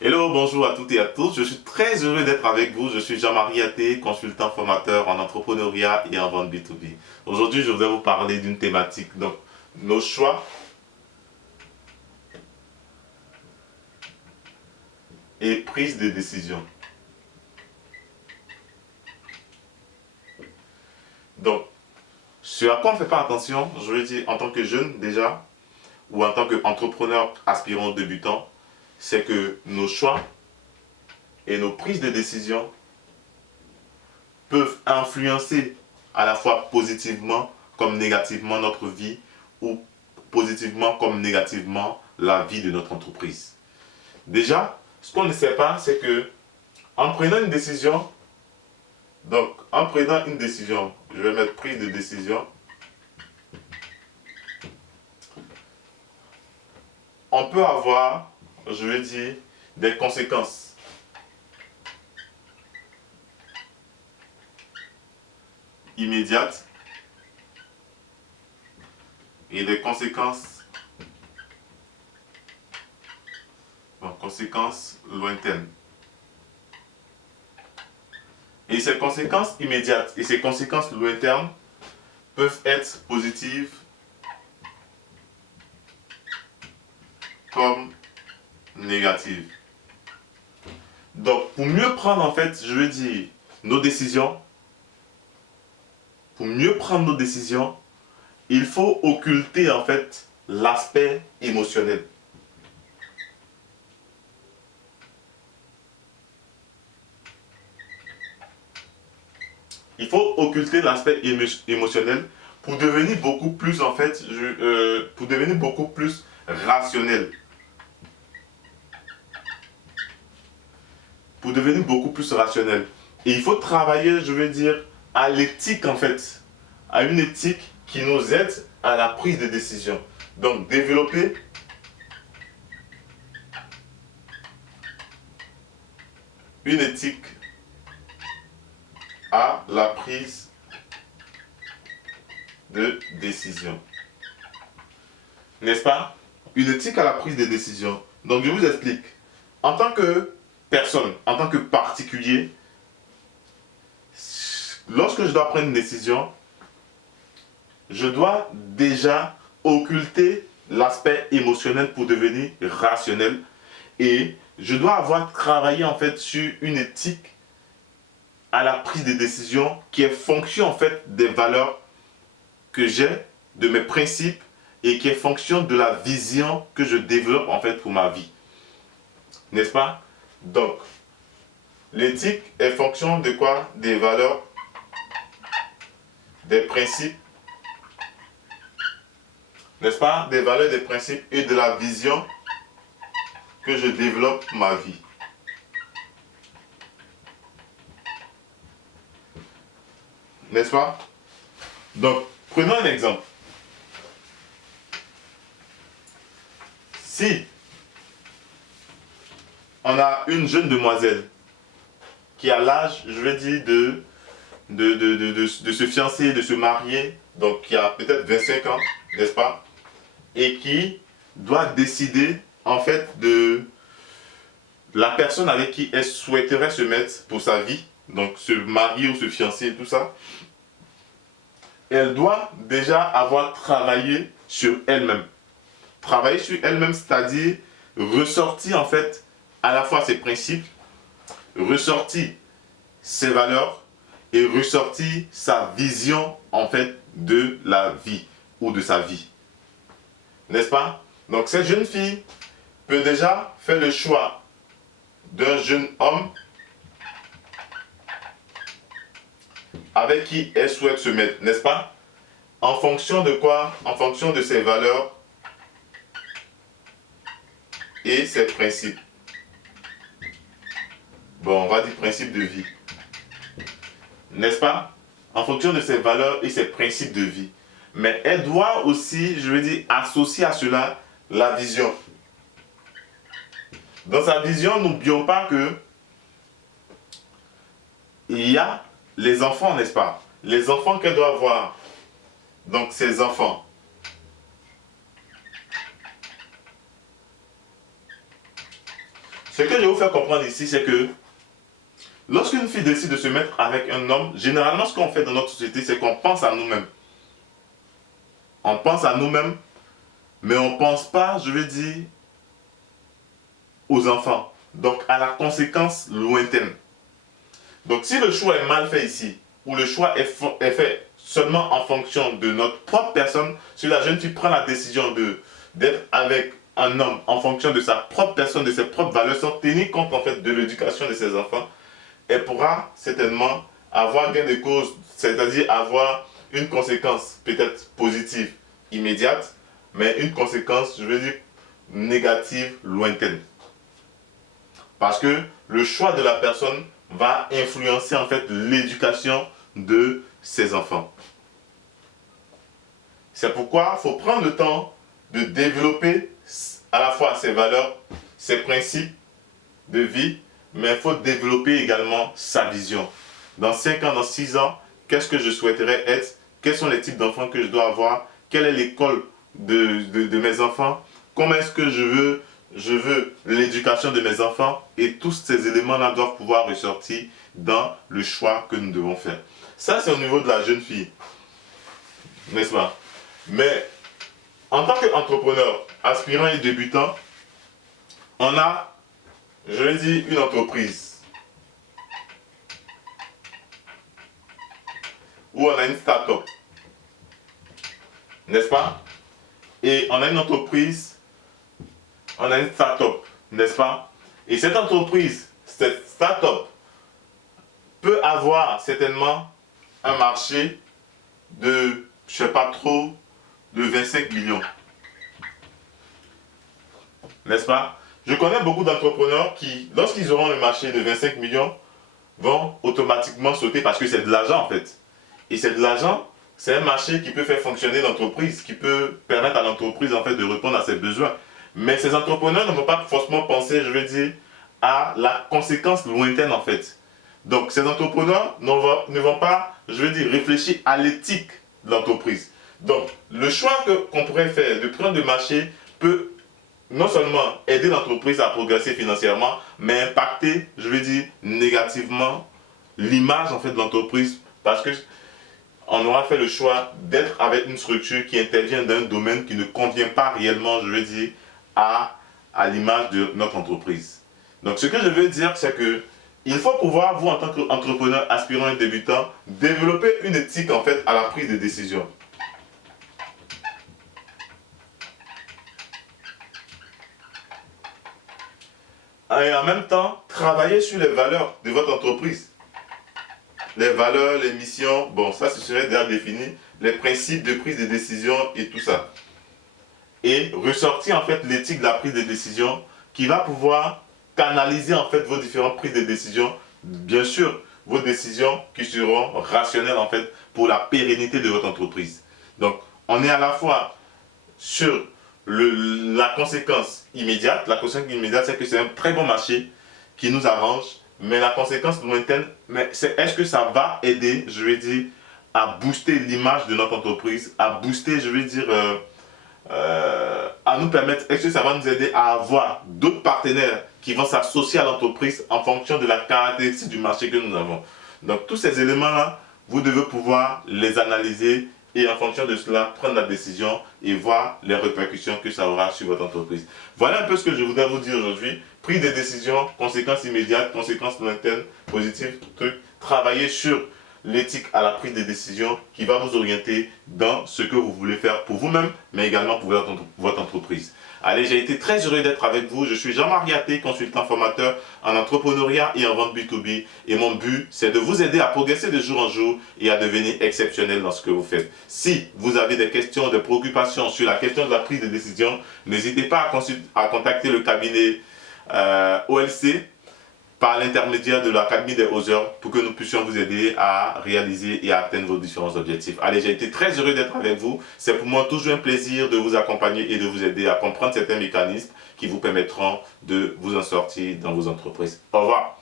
Hello, bonjour à toutes et à tous. Je suis très heureux d'être avec vous. Je suis Jean-Marie Athé, consultant formateur en entrepreneuriat et en vente B2B. Aujourd'hui, je voudrais vous parler d'une thématique. Donc, nos choix et prise de décision. Donc, ce à quoi on ne fait pas attention, je veux dire en tant que jeune déjà, ou en tant qu'entrepreneur aspirant débutant, c'est que nos choix et nos prises de décision peuvent influencer à la fois positivement comme négativement notre vie ou positivement comme négativement la vie de notre entreprise. Déjà, ce qu'on ne sait pas, c'est que en prenant une décision, donc en prenant une décision, je vais mettre prise de décision, on peut avoir, je vais dire, des conséquences immédiates et des conséquences lointaines. Et ces conséquences immédiates et ces conséquences lointaines peuvent être positives comme négatives. Donc, pour mieux prendre, en fait, je veux dire, nos décisions, pour mieux prendre nos décisions, il faut occulter, en fait, l'aspect émotionnel. Il faut occulter l'aspect émotionnel pour devenir beaucoup plus, en fait, pour devenir beaucoup plus rationnel. Pour devenir beaucoup plus rationnel. Et il faut travailler, je veux dire, à l'éthique, en fait, à une éthique qui nous aide à la prise de décision. Donc, développer une éthique à la prise de décision. N'est-ce pas? Une éthique à la prise de décision. Donc, je vous explique. En tant que personne, en tant que particulier, lorsque je dois prendre une décision, je dois déjà occulter l'aspect émotionnel pour devenir rationnel et je dois avoir travaillé en fait sur une éthique à la prise de décision qui est fonction en fait des valeurs que j'ai, de mes principes et qui est fonction de la vision que je développe en fait pour ma vie. N'est-ce pas? Donc, l'éthique est fonction de quoi? Des valeurs, des principes, n'est-ce pas? Des valeurs, des principes et de la vision que je développe ma vie. N'est-ce pas? Donc, prenons un exemple. Si on a une jeune demoiselle qui a l'âge, je vais dire, de se fiancer, de se marier, donc qui a peut-être 25 ans, n'est-ce pas? Et qui doit décider, en fait, de la personne avec qui elle souhaiterait se mettre pour sa vie, donc se marier ou se fiancer et tout ça, elle doit déjà avoir travaillé sur elle-même. Travailler sur elle-même, c'est-à-dire ressortir en fait à la fois ses principes, ressortir ses valeurs et ressortir sa vision en fait de la vie ou de sa vie. N'est-ce pas? Donc cette jeune fille peut déjà faire le choix d'un jeune homme avec qui elle souhaite se mettre, n'est-ce pas? En fonction de quoi? En fonction de ses valeurs et ses principes. Bon, on va dire principes de vie. N'est-ce pas? En fonction de ses valeurs et ses principes de vie. Mais elle doit aussi, je veux dire, associer à cela la vision. Dans sa vision, n'oublions pas que il y a les enfants, n'est-ce pas? Les enfants qu'elle doit avoir. Donc, ses enfants. Ce que je vais vous faire comprendre ici, c'est que lorsqu'une fille décide de se mettre avec un homme, généralement ce qu'on fait dans notre société, c'est qu'on pense à nous-mêmes. On pense à nous-mêmes, mais on ne pense pas, je veux dire, aux enfants. Donc à la conséquence lointaine. Donc si le choix est mal fait ici, ou le choix est fait seulement en fonction de notre propre personne, si la jeune fille prend la décision d'être avec un homme en fonction de sa propre personne, de ses propres valeurs, sans tenir compte en fait de l'éducation de ses enfants, elle pourra certainement avoir gain de cause, c'est-à-dire avoir une conséquence peut-être positive immédiate, mais une conséquence, je veux dire, négative lointaine. Parce que le choix de la personne va influencer en fait l'éducation de ses enfants. C'est pourquoi il faut prendre le temps de développer à la fois ses valeurs, ses principes de vie, mais il faut développer également sa vision. Dans 5 ans, dans 6 ans, qu'est-ce que je souhaiterais être? Quels sont les types d'enfants que je dois avoir? Quelle est l'école de mes enfants? Comment est-ce que je veux l'éducation de mes enfants? Et tous ces éléments-là doivent pouvoir ressortir dans le choix que nous devons faire. Ça, c'est au niveau de la jeune fille, n'est-ce pas? Mais en tant qu'entrepreneur, aspirant et débutant, on a, je vais dire, une entreprise ou on a une start-up, n'est-ce pas? Et on a une entreprise, on a une start-up, n'est-ce pas? Et cette entreprise, cette start-up, peut avoir certainement un marché de, je ne sais pas trop, de 25 millions. N'est-ce pas? Je connais beaucoup d'entrepreneurs qui, lorsqu'ils auront le marché de 25 millions, vont automatiquement sauter parce que c'est de l'argent en fait. Et c'est de l'argent, c'est un marché qui peut faire fonctionner l'entreprise, qui peut permettre à l'entreprise en fait de répondre à ses besoins. Mais ces entrepreneurs ne vont pas forcément penser, je veux dire, à la conséquence lointaine en fait. Donc ces entrepreneurs ne vont pas, je veux dire, réfléchir à l'éthique de l'entreprise. Donc le choix qu'on pourrait faire de prendre le marché peut non seulement aider l'entreprise à progresser financièrement, mais impacter, je veux dire, négativement l'image en fait de l'entreprise parce que on aura fait le choix d'être avec une structure qui intervient dans un domaine qui ne convient pas réellement, je veux dire, à l'image de notre entreprise. Donc ce que je veux dire, c'est que il faut pouvoir, vous en tant qu'entrepreneur aspirant et débutant, développer une éthique en fait à la prise de décision. Et en même temps, travailler sur les valeurs de votre entreprise. Les valeurs, les missions, bon, ça ce serait déjà défini, les principes de prise de décision et tout ça. Et ressortir en fait l'éthique de la prise de décision qui va pouvoir canaliser en fait vos différentes prises de décision. Bien sûr, vos décisions qui seront rationnelles en fait pour la pérennité de votre entreprise. Donc, on est à la fois sur la conséquence immédiate. La conséquence immédiate, c'est que c'est un très bon marché qui nous arrange. Mais la conséquence lointaine, est-ce que ça va aider, je vais dire, à booster l'image de notre entreprise, à booster, je vais dire, à nous permettre, est-ce que ça va nous aider à avoir d'autres partenaires qui vont s'associer à l'entreprise en fonction de la caractéristique du marché que nous avons. Donc tous ces éléments-là, vous devez pouvoir les analyser et en fonction de cela, prendre la décision et voir les répercussions que ça aura sur votre entreprise. Voilà un peu ce que je voudrais vous dire aujourd'hui. Prise de décision, conséquences immédiates, conséquences lointaines, positives, trucs. Travailler sur l'éthique à la prise de décision qui va vous orienter dans ce que vous voulez faire pour vous-même, mais également pour votre entreprise. Allez, j'ai été très heureux d'être avec vous. Je suis Jean-Marie Athé, consultant formateur en entrepreneuriat et en vente B2B. Et mon but, c'est de vous aider à progresser de jour en jour et à devenir exceptionnel dans ce que vous faites. Si vous avez des questions, des préoccupations sur la question de la prise de décision, n'hésitez pas à contacter le cabinet OLC par l'intermédiaire de l'Académie des Oseurs pour que nous puissions vous aider à réaliser et à atteindre vos différents objectifs. Allez, j'ai été très heureux d'être avec vous. C'est pour moi toujours un plaisir de vous accompagner et de vous aider à comprendre certains mécanismes qui vous permettront de vous en sortir dans vos entreprises. Au revoir.